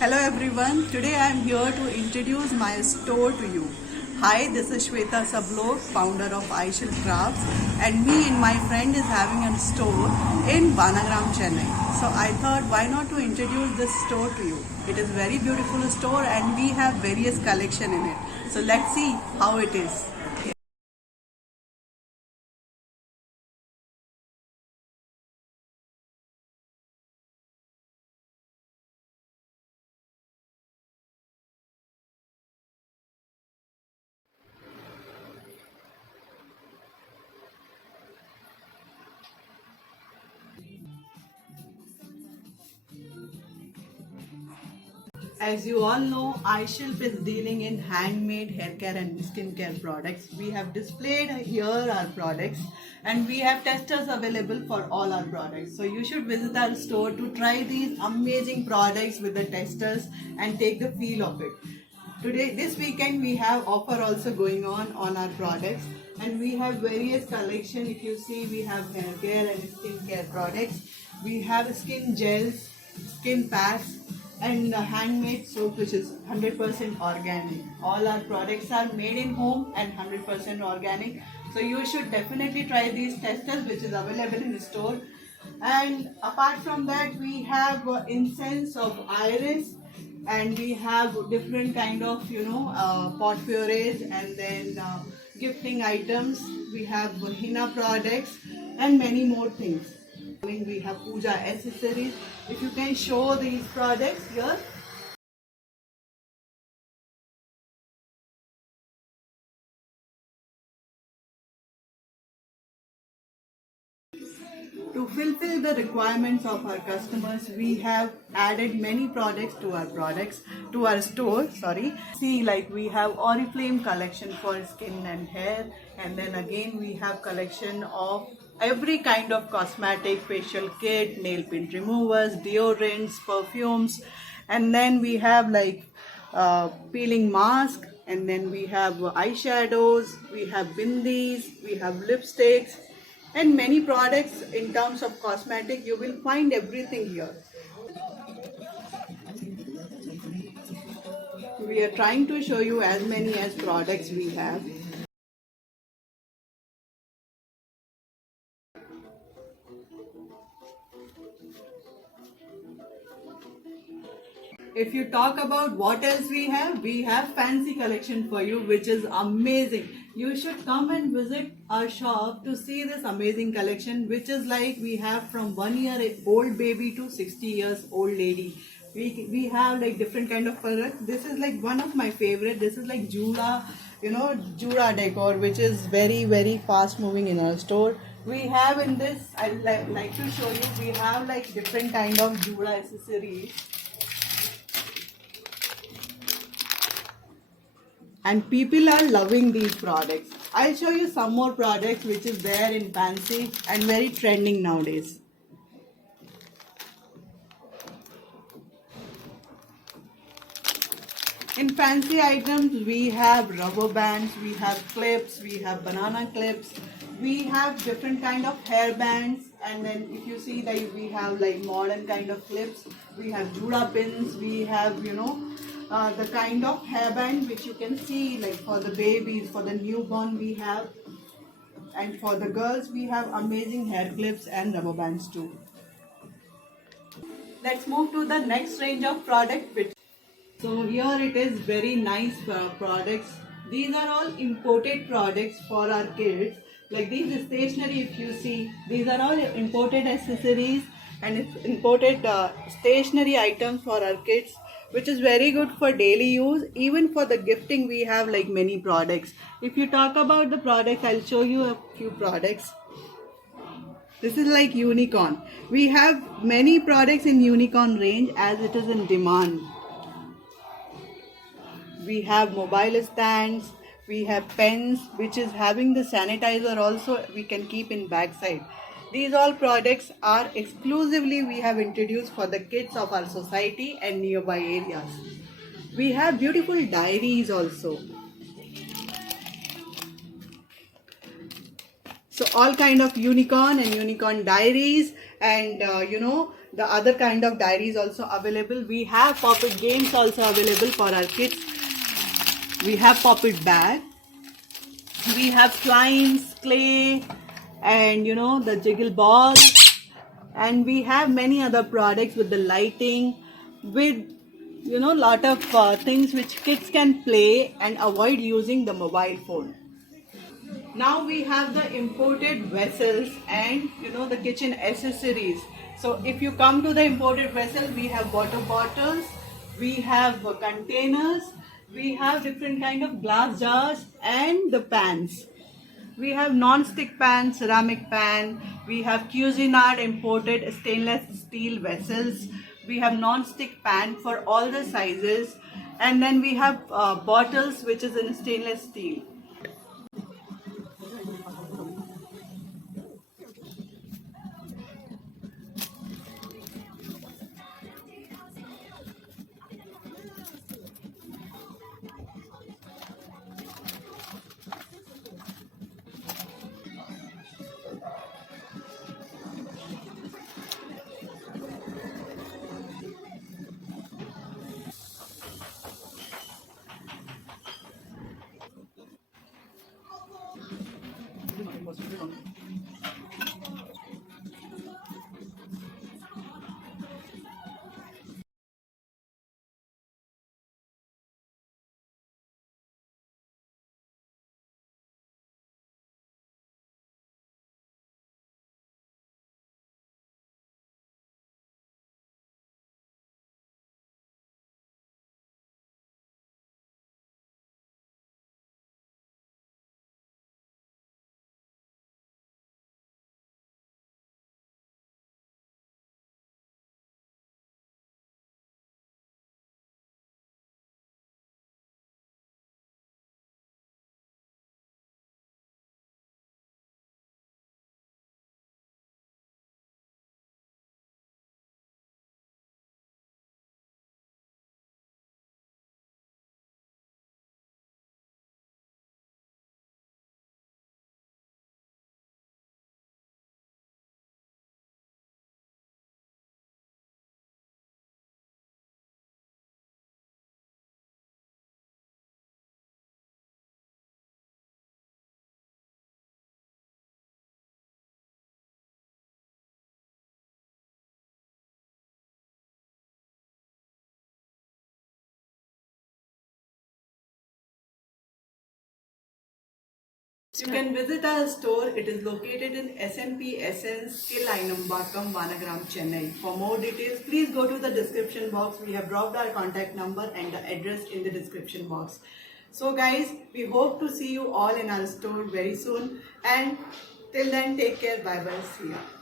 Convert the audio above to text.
Hello everyone, today I am here to introduce my store to you. Hi, this is Shweta Sablok, founder of iShell Crafts, and me and my friend is having a store in Banagram, Chennai. So I thought why not to introduce this store to you. It is very beautiful store and we have various collection in it. So let's see how it is. As you all know, iShelf is dealing in handmade hair care and skincare products. We have displayed here our products and we have testers available for all our products. So you should visit our store to try these amazing products with the testers and take the feel of it. This weekend, we have offer also going on our products, and we have various collection. If you see, we have hair care and skin care products. We have skin gels, skin packs, and handmade soap, which is 100% organic. All our products are made in home and 100% organic. So you should definitely try these testers, which is available in the store. And apart from that, we have incense of iris, and we have different kind of pot purees, and then gifting items. We have henna products and many more things. We have puja accessories. If you can show these products here. To fulfill the requirements of our customers, we have added many products to our store. Sorry. See, like we have Oriflame collection for skin and hair, and then again we have collection of every kind of cosmetic, facial kit, nail paint removers, deodorants, perfumes, and then we have like peeling mask, and then we have eyeshadows, we have bindis, we have lipsticks, and many products in terms of cosmetic. You will find everything here. We are trying to show you as many as products we have. If you talk about what else we have fancy collection for you, which is amazing. You should come and visit our shop to see this amazing collection, which is like we have from 1 year old baby to 60 years old lady. We have like different kind of products. This is like one of my favorite. This is like Jura, Jura decor, which is very fast moving in our store. We have in this, I like to show you, we have like different kind of Jura accessories. And people are loving these products. I'll show you some more products which is there in fancy and very trending nowadays. In fancy items, we have rubber bands, we have clips, we have banana clips, we have different kind of hair bands, and then if you see, like we have like modern kind of clips, we have Jura pins, we have the kind of hairband which you can see, like for the babies, for the newborn we have, and for the girls we have amazing hair clips and rubber bands too. Let's move to the next range of product. So here it is, very nice products. These are all imported products for our kids. Like these stationery, if you see, these are all imported accessories and it's imported stationery items for our kids, which is very good for daily use. Even for the gifting, we have like many products. If you talk about the products, I'll show you a few products. This is like unicorn. We have many products in unicorn range as it is in demand. We have mobile stands, we have pens, which is having the sanitizer also we can keep in backside. These all products are exclusively we have introduced for the kids of our society and nearby areas. We have beautiful diaries also. So all kind of unicorn and unicorn diaries, and the other kind of diaries also available. We have puppet games also available for our kids. We have puppet bag. We have slimes, clay, and the jiggle balls. And we have many other products with the lighting, with lot of things which kids can play and avoid using the mobile phone. Now we have the imported vessels and the kitchen accessories. So if you come to the imported vessel, we have water bottles, we have containers, we have different kind of glass jars and the pans. We have non-stick pan, ceramic pan, we have Cuisinart imported stainless steel vessels, we have non-stick pan for all the sizes, and then we have bottles which is in stainless steel. You can visit our store. It is located in SMP Essence, Kilayanambakkam, Vanagram, Chennai. For more details, please go to the description box. We have dropped our contact number and the address in the description box. So guys, we hope to see you all in our store very soon. And till then, take care. Bye bye. See ya.